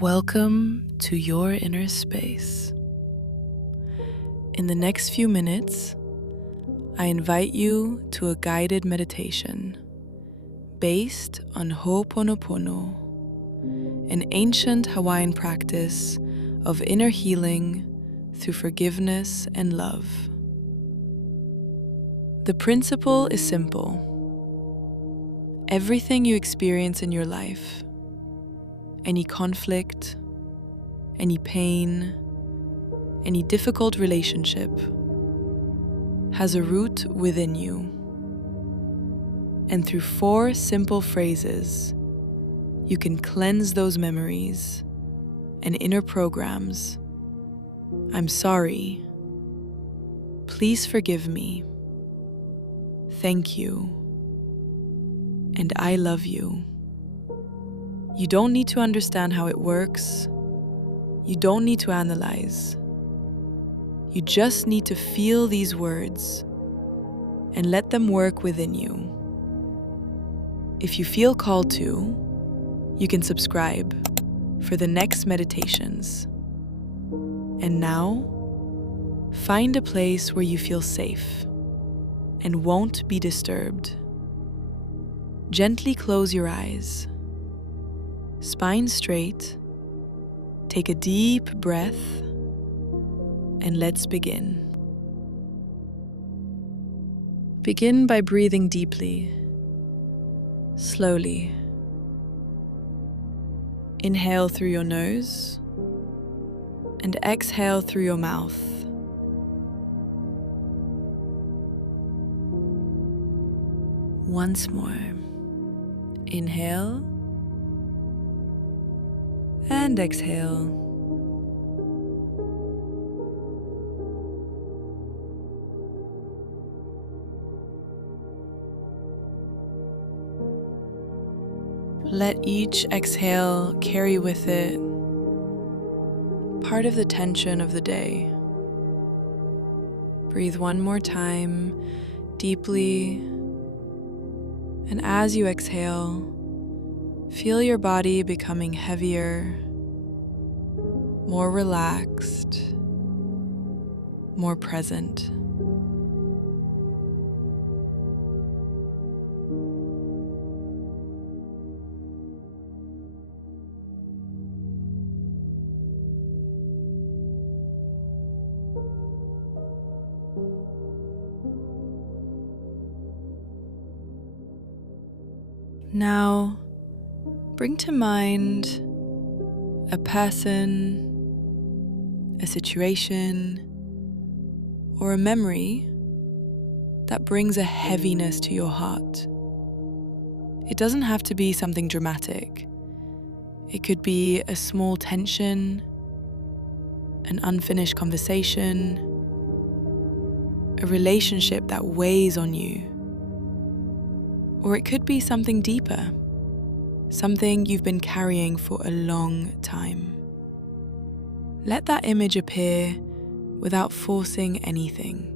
Welcome to your inner space. In the next few minutes, I invite you to a guided meditation based on Ho'oponopono, an ancient Hawaiian practice of inner healing through forgiveness and love. The principle is simple. Everything you experience in your life, any conflict, any pain, any difficult relationship, has a root within you. And through 4 simple phrases, you can cleanse those memories and inner programs. I'm sorry. Please forgive me. Thank you. And I love you. You don't need to understand how it works. You don't need to analyze. You just need to feel these words and let them work within you. If you feel called to, you can subscribe for the next meditations. And now, find a place where you feel safe and won't be disturbed. Gently close your eyes. Spine straight, take a deep breath, and let's begin. Begin by breathing deeply, slowly. Inhale through your nose and exhale through your mouth. Once more. Inhale and exhale. Let each exhale carry with it part of the tension of the day. Breathe one more time, deeply, and as you exhale, feel your body becoming heavier, more relaxed, more present. Now, bring to mind a person, a situation, or a memory that brings a heaviness to your heart. It doesn't have to be something dramatic. It could be a small tension, an unfinished conversation, a relationship that weighs on you. Or it could be something deeper, something you've been carrying for a long time. Let that image appear without forcing anything.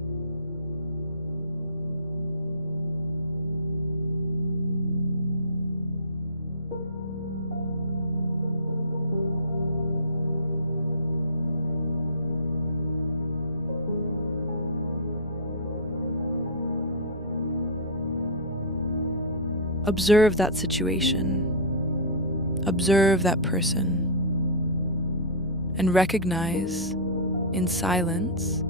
Observe that situation. Observe that person. And recognize, in silence,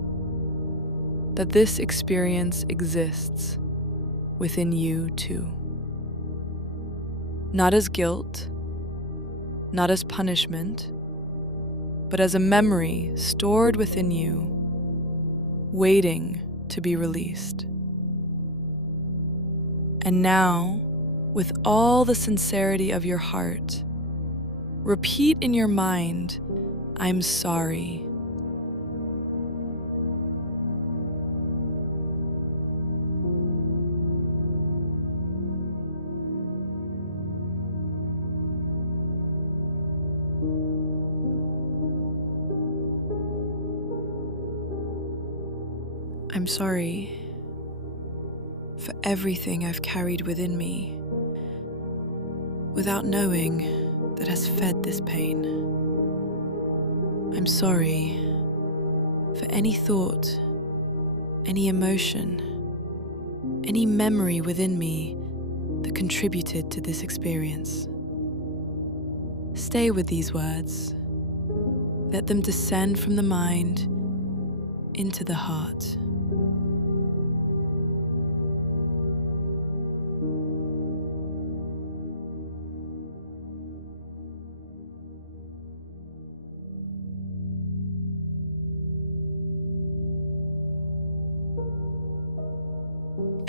that this experience exists within you too. Not as guilt, not as punishment, but as a memory stored within you, waiting to be released. And now, with all the sincerity of your heart, repeat in your mind, I'm sorry. I'm sorry for everything I've carried within me without knowing that has fed this pain. I'm sorry for any thought, any emotion, any memory within me that contributed to this experience. Stay with these words. Let them descend from the mind into the heart.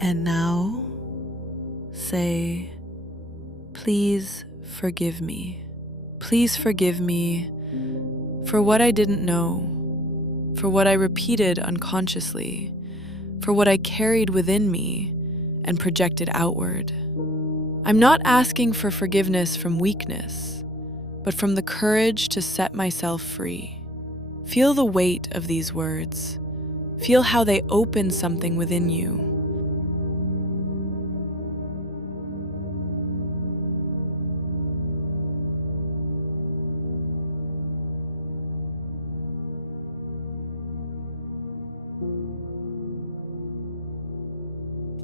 And now, say, please forgive me. Please forgive me for what I didn't know, for what I repeated unconsciously, for what I carried within me and projected outward. I'm not asking for forgiveness from weakness, but from the courage to set myself free. Feel the weight of these words. Feel how they open something within you.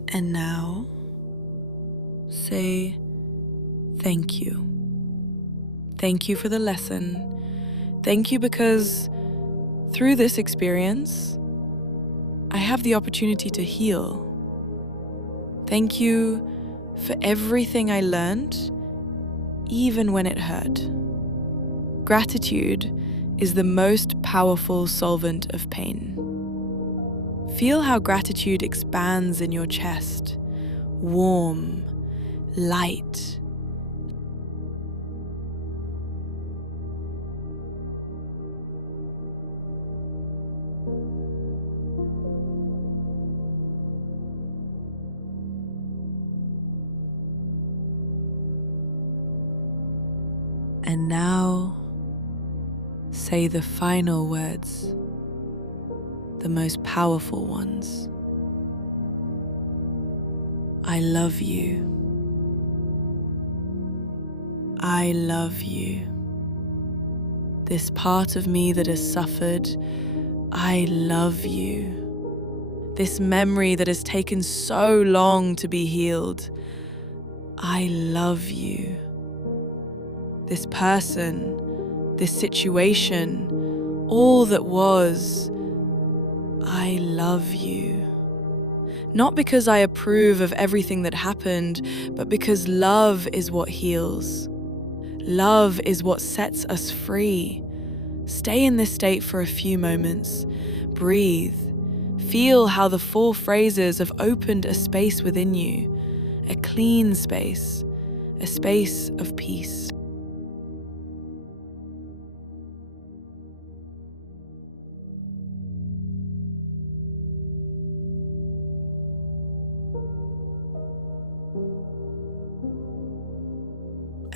And now, say thank you. Thank you for the lesson. Thank you because through this experience, I have the opportunity to heal. Thank you for everything I learned, even when it hurt. Gratitude is the most powerful solvent of pain. Feel how gratitude expands in your chest, warm, light. And now, say the final words, the most powerful ones. I love you. I love you. This part of me that has suffered, I love you. This memory that has taken so long to be healed, I love you. This person, this situation, all that was, I love you. Not because I approve of everything that happened, but because love is what heals. Love is what sets us free. Stay in this state for a few moments. Breathe. Feel how the 4 phrases have opened a space within you, a clean space, a space of peace.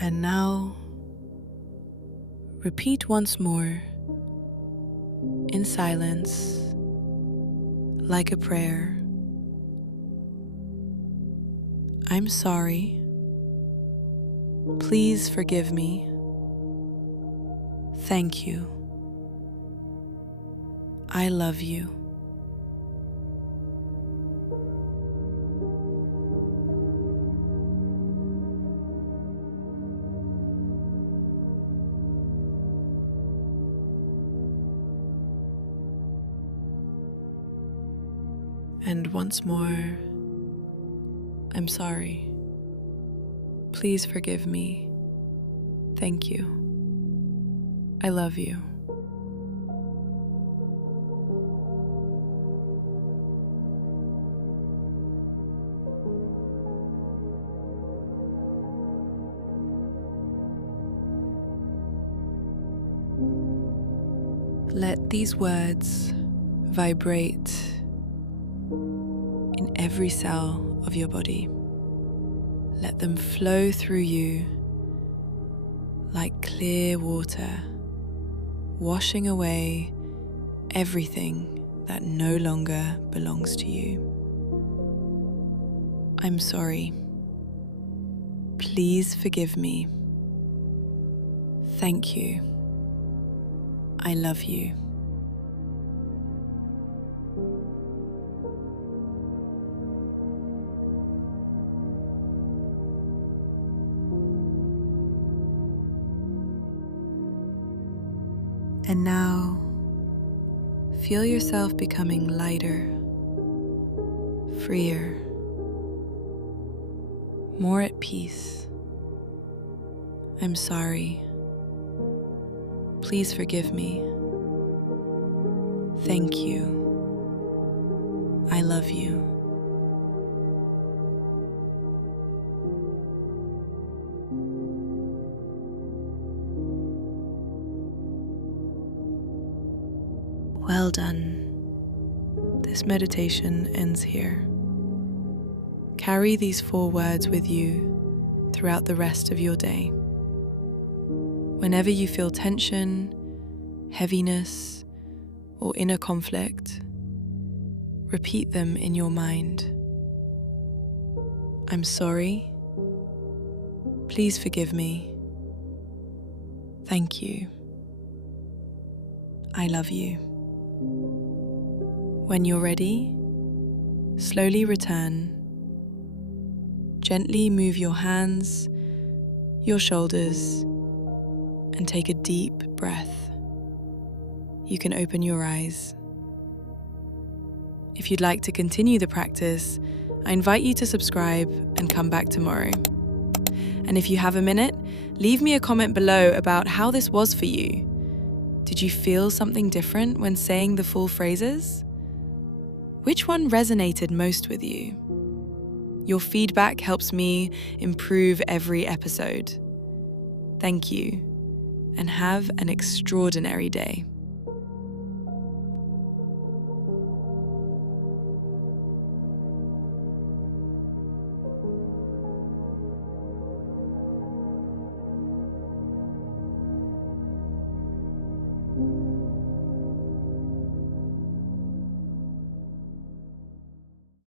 And now, repeat once more, in silence, like a prayer. I'm sorry. Please forgive me. Thank you. I love you. And once more, I'm sorry. Please forgive me. Thank you. I love you. Let these words vibrate in every cell of your body. Let them flow through you like clear water, washing away everything that no longer belongs to you. I'm sorry. Please forgive me. Thank you. I love you. And now, feel yourself becoming lighter, freer, more at peace. I'm sorry. Please forgive me. Thank you. I love you. Well done. This meditation ends here. Carry these 4 words with you throughout the rest of your day. Whenever you feel tension, heaviness, or inner conflict, repeat them in your mind. I'm sorry. Please forgive me. Thank you. I love you. When you're ready, slowly return. Gently move your hands, your shoulders, and take a deep breath. You can open your eyes. If you'd like to continue the practice, I invite you to subscribe and come back tomorrow. And if you have a minute, leave me a comment below about how this was for you. Did you feel something different when saying the full phrases? Which one resonated most with you? Your feedback helps me improve every episode. Thank you, and have an extraordinary day.